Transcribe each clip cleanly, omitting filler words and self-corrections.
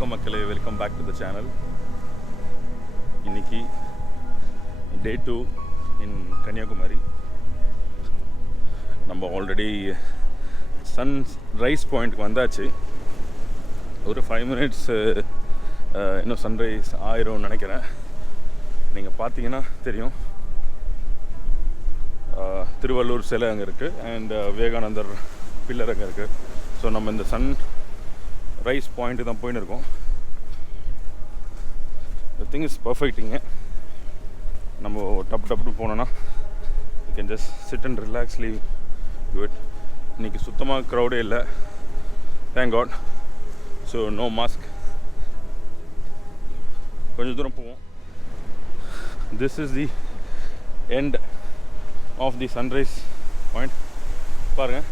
வணக்கம் மக்களே, welcome back to the channel. இன்னைக்கு டே 2 இன் கன்னியாகுமரி. நம்ம ஆல்ரெடி சன் ரைஸ் பாயிண்ட்க்கு வந்தாச்சு. ஒரு 5 மினிட்ஸ் இன்னும் சன்ரைஸ் ஆயிரும்னு நினைக்கிறேன். நீங்கள் பார்த்தீங்கன்னா தெரியும், திருவள்ளூர் சிலை அங்கே இருக்குது அண்ட் விவேகானந்தர் பில்லர் அங்கே இருக்குது. ஸோ நம்ம இந்த சன் ரைஸ் பாயிண்ட்டு தான் போயின்னு இருக்கோம். த திங் இஸ் பர்ஃபெக்டிங்க. நம்ம டப்பு போனோன்னா you can just sit and relaxly do it. இன்றைக்கி சுத்தமாக க்ரௌடே இல்லை, thank God. So no mask. கொஞ்சம் தூரம் போவோம். This is the end of the sunrise point. பாருங்கள்,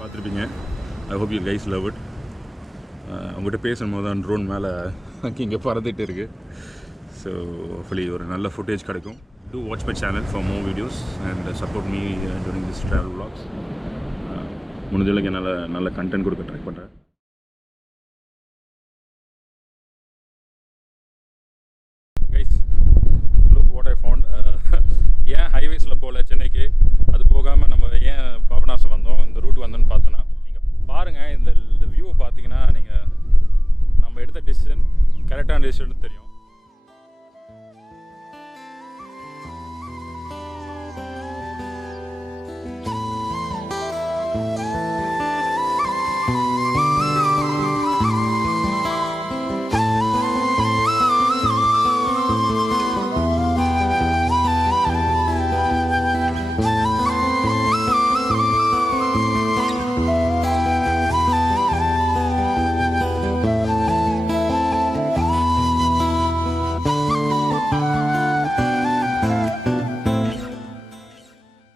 பார்த்துருப்பீங்க. I hope you guys love it. உங்கள்கிட்ட பேசும்போது தான் ட்ரோன் மேலே இங்கே பறந்துட்டு இருக்குது. ஸோ ஹோப்ஃபுல்லி ஒரு நல்ல ஃபுட்டேஜ் கிடைக்கும். Do watch my channel for more videos and support me during this travel vlogs. முடிஞ்சளவுக்கு நல்ல கண்டென்ட் கொடுக்க ட்ரை பண்ணுறேன். Guys, look what I found. ஏன் ஹைவேஸில் போகல சென்னைக்கு, அது போகாமல் நம்ம ஏன் பாபநாசம் வந்தோம், இந்த ரூட் வந்தோன்னு பார்த்தோன்னா, நீங்கள் பாருங்கள், இந்த வியூவை பார்த்தீங்கன்னா நீங்கள் நம்ம எடுத்த டிசிஷன் கரெக்டான டிசிஷன் தெரியும்.